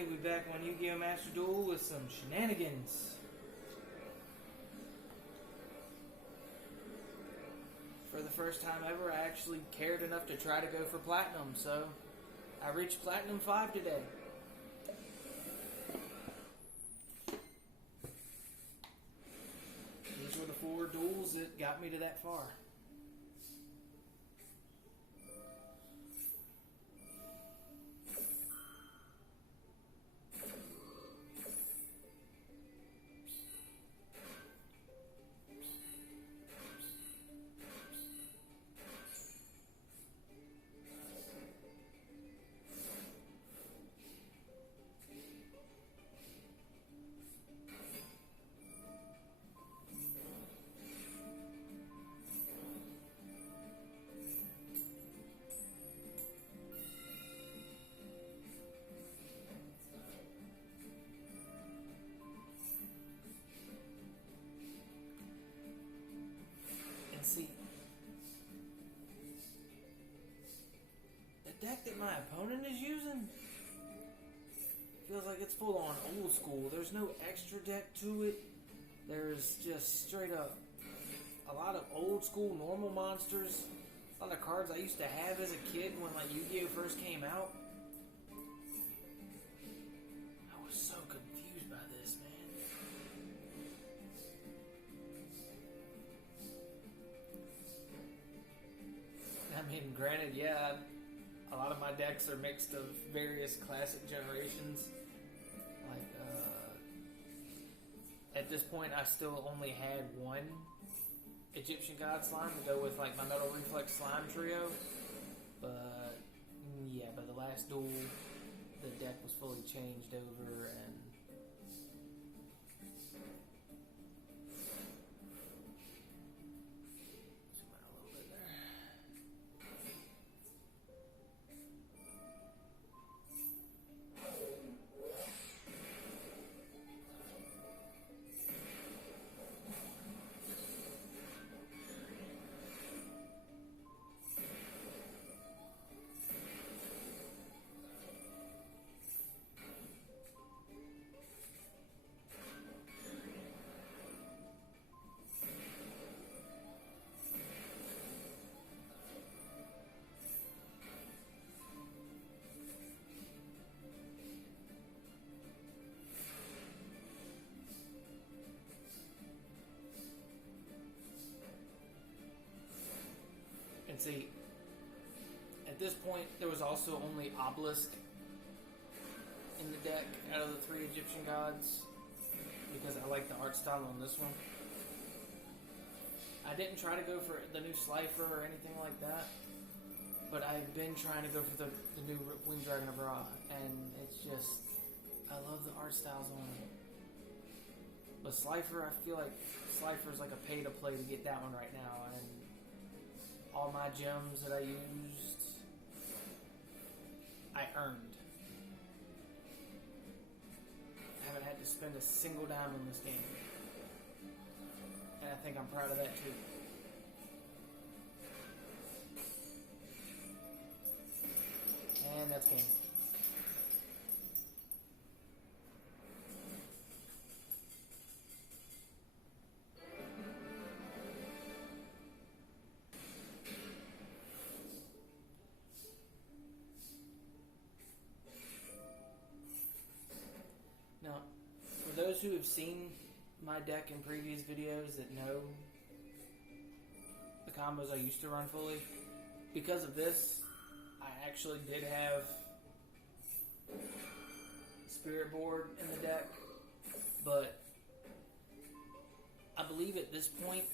everybody, we're back on Yu-Gi-Oh! Master Duel with some shenanigans. For the first time ever, I actually cared enough to try to go for Platinum, so I reached Platinum 5 today. These were the 4 duels that got me to that far. See, the deck that my opponent is using feels like it's full on old school. There's no extra deck to it. There's just straight up a lot of old school normal monsters. A lot of cards I used to have as a kid when like Yu-Gi-Oh! First came out. I was so confused by this, man. I mean, granted, yeah, a lot of my decks are mixed of various classic generations. Like, at this point, I still only had one Egyptian God Slime to go with, like, my Metal Reflex Slime trio. But, yeah, by the last duel, the deck was fully changed over, and see, at this point, there was also only Obelisk in the deck out of the 3 Egyptian gods, because I like the art style on this one. I didn't try to go for the new Slifer or anything like that, but I've been trying to go for the new Winged Dragon of Ra, and it's just, I love the art styles on it. But Slifer, I feel like Slifer is like a pay to play to get that one right now, and all my gems that I used, I earned. I haven't had to spend a single dime on this game. And I think I'm proud of that too. And that's game. Now, for those who have seen my deck in previous videos that know the combos I used to run fully, because of this, I actually did have Spirit Board in the deck, but I believe at this point,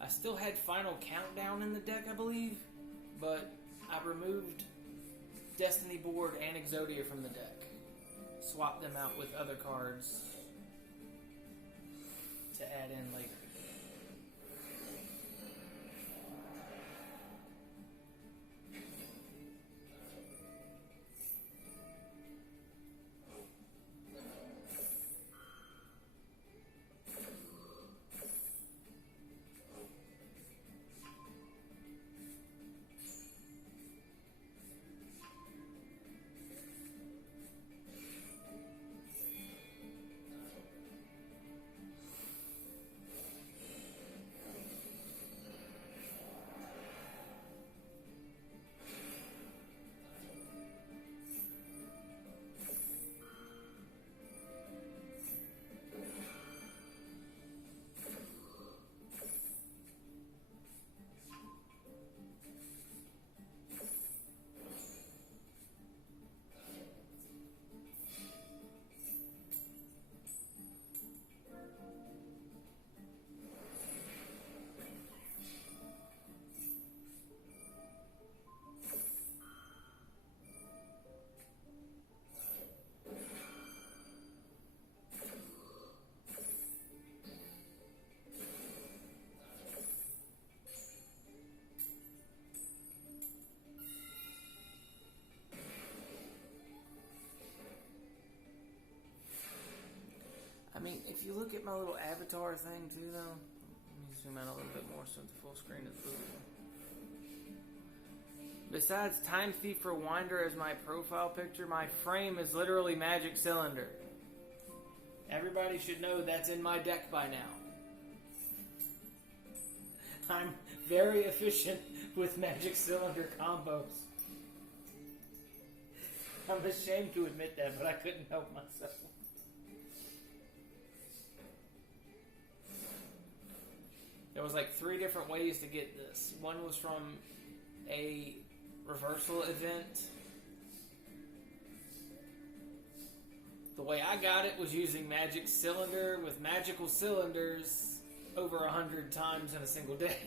I still had Final Countdown in the deck, I believe, but I removed Destiny Board and Exodia from the deck. Swap them out with other cards to add in later. you look at my little avatar thing too, though, let me zoom out a little bit more so the full screen is visible. Besides Time Thief Rewinder as my profile picture, my frame is literally Magic Cylinder. Everybody should know that's in my deck by now. I'm very efficient with Magic Cylinder combos. I'm ashamed to admit that, but I couldn't help myself. There was like 3 different ways to get this. One was from a reversal event. The way I got it was using Magic Cylinder with magical cylinders over 100 times in a single day.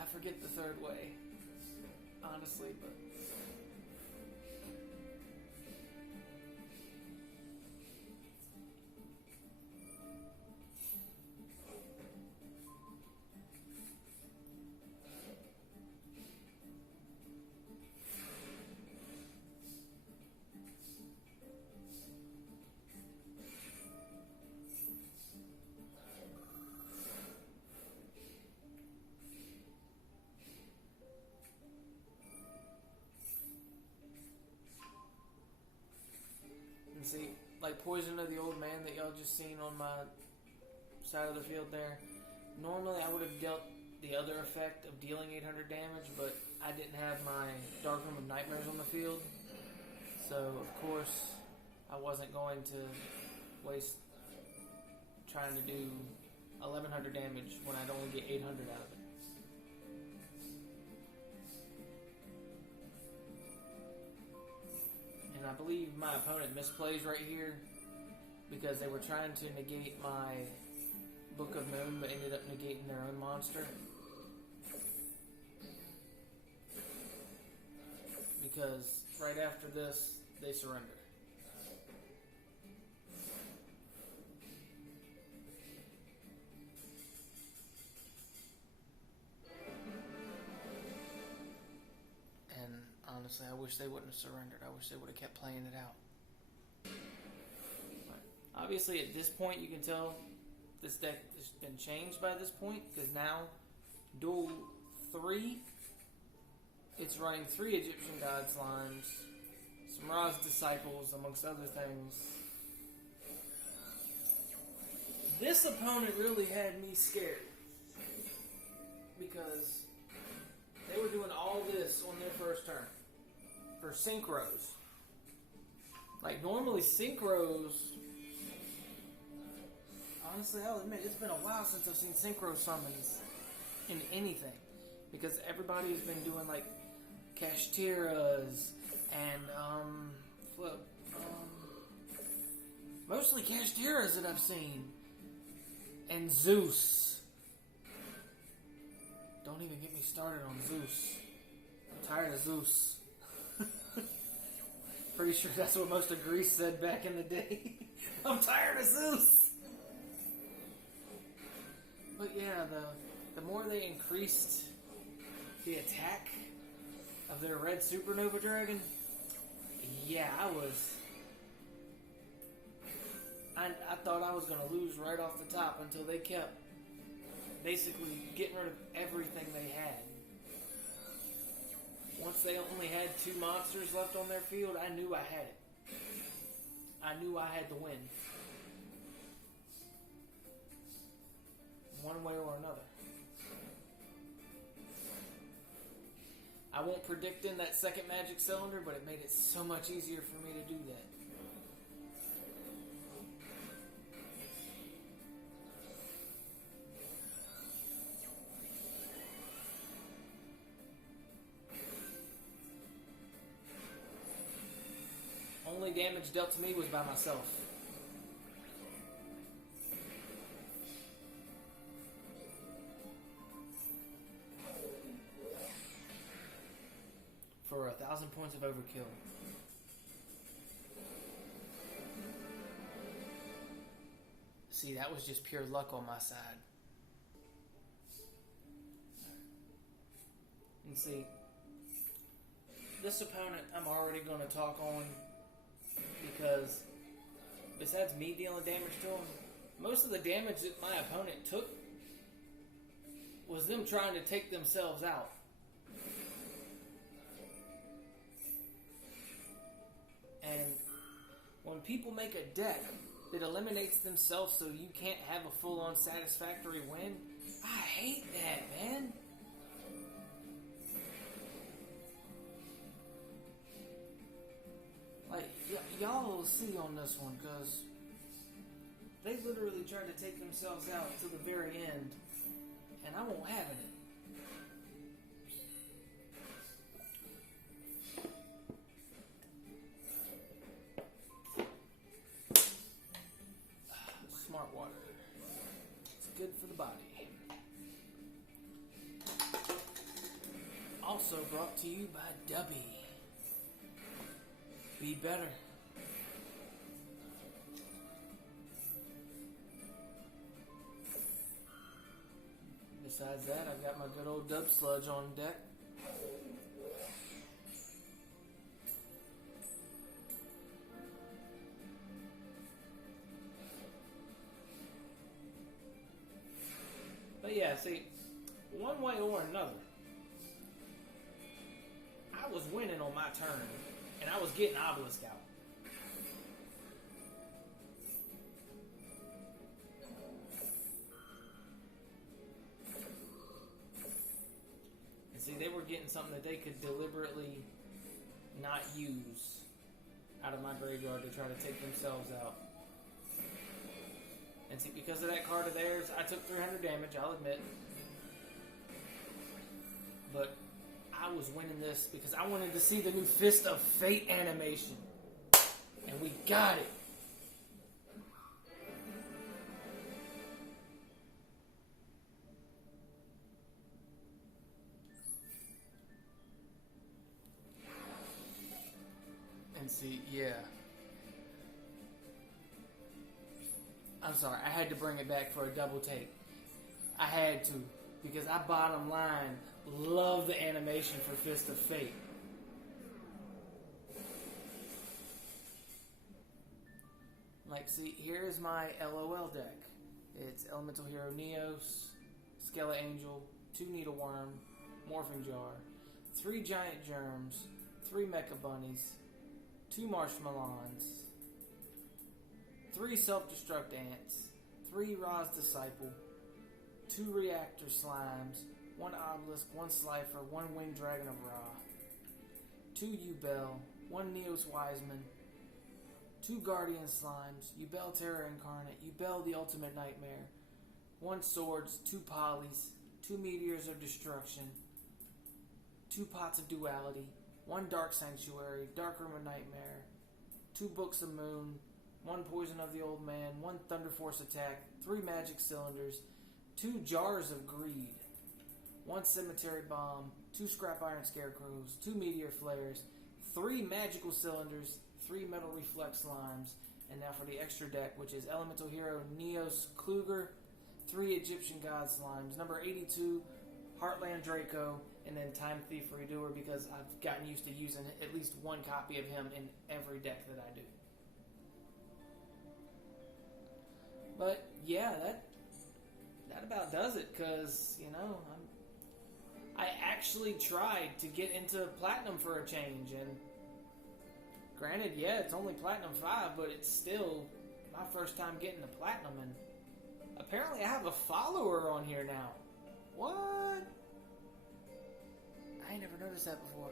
I forget the third way, honestly, but... See, like Poison of the Old Man that y'all just seen on my side of the field there. Normally I would have dealt the other effect of dealing 800 damage, but I didn't have my Dark Room of Nightmares on the field. So, of course, I wasn't going to waste trying to do 1100 damage when I'd only get 800 out of it. And I believe my opponent misplays right here because they were trying to negate my Book of Moon but ended up negating their own monster. Because right after this, they surrender. Honestly, I wish they wouldn't have surrendered. I wish they would have kept playing it out. But obviously, at this point, you can tell this deck has been changed by this point, because now, Duel 3, it's running 3 Egyptian Gods lines, some Ra's Disciples, amongst other things. This opponent really had me scared, because they were doing all this on their first turn. For synchros. Like, normally synchros... Honestly, I'll admit, it's been a while since I've seen synchro summons in anything. Because everybody's been doing, like, Kashtiras and, mostly Kashtiras that I've seen. And Zeus. Don't even get me started on Zeus. I'm tired of Zeus. Pretty sure that's what most of Greece said back in the day. I'm tired of Zeus! But yeah, the more they increased the attack of their red supernova dragon, yeah, I thought I was going to lose right off the top until they kept basically getting rid of everything they had. Once they only had 2 monsters left on their field, I knew I had it. I knew I had to win. One way or another. I won't predict in that second Magic Cylinder, but it made it so much easier for me to do that. Only damage dealt to me was by myself. For 1,000 points of overkill. See, that was just pure luck on my side. And see, this opponent I'm already going to talk on because besides me dealing damage to him, most of the damage that my opponent took was them trying to take themselves out. And when people make a deck that eliminates themselves so you can't have a full-on satisfactory win, I hate that, man. Like, y'all will see on this one, because they literally tried to take themselves out to the very end, and I won't have it. Smart water. It's good for the body. Also brought to you by Dubby. Be better. Besides that, I've got my good old Dub Sludge on deck. But yeah, see, one way or another, I was winning on my turn, and I was getting Obelisk out. And see, they were getting something that they could deliberately not use out of my graveyard to try to take themselves out. And see, because of that card of theirs, I took 300 damage, I'll admit. But I was winning this because I wanted to see the new Fist of Fate animation. And we got it. And see, yeah. I'm sorry, I had to bring it back for a double take. I had to, because I bottom line love the animation for Fist of Fate. Like, see, here's my LOL deck. It's Elemental Hero Neos, Skele Angel, 2 Needleworm, Morphing Jar, 3 Giant Germs, 3 Mecha Bunnies, 2 Marshmallons, 3 Self-Destruct Ants, 3 Ra's Disciple, 2 Reactor Slimes, 1 Obelisk, 1 Slifer, 1 Winged Dragon of Ra, 2 Yubel, 1 Neos Wiseman, 2 Guardian Slimes, Yubel Terror Incarnate, Yubel the Ultimate Nightmare, 1 Swords, 2 Polys, 2 Meteors of Destruction, 2 Pots of Duality, 1 Dark Sanctuary, Dark Room of Nightmare, 2 Books of Moon, 1 Poison of the Old Man, 1 Thunder Force Attack, 3 Magic Cylinders, 2 Jars of Greed, 1 Cemetery Bomb, 2 Scrap Iron Scarecrows, 2 Meteor Flares, 3 Magical Cylinders, 3 Metal Reflex Slimes, and now for the extra deck, which is Elemental Hero Neos Kluger, 3 Egyptian God Slimes, number 82, Heartland Draco, and then Time Thief Redoer, because I've gotten used to using at least 1 copy of him in every deck that I do. But yeah, that about does it, because, you know, I actually tried to get into Platinum for a change, and granted, yeah, it's only Platinum 5, but it's still my first time getting to Platinum, and apparently I have a follower on here now. What? I ain't never noticed that before.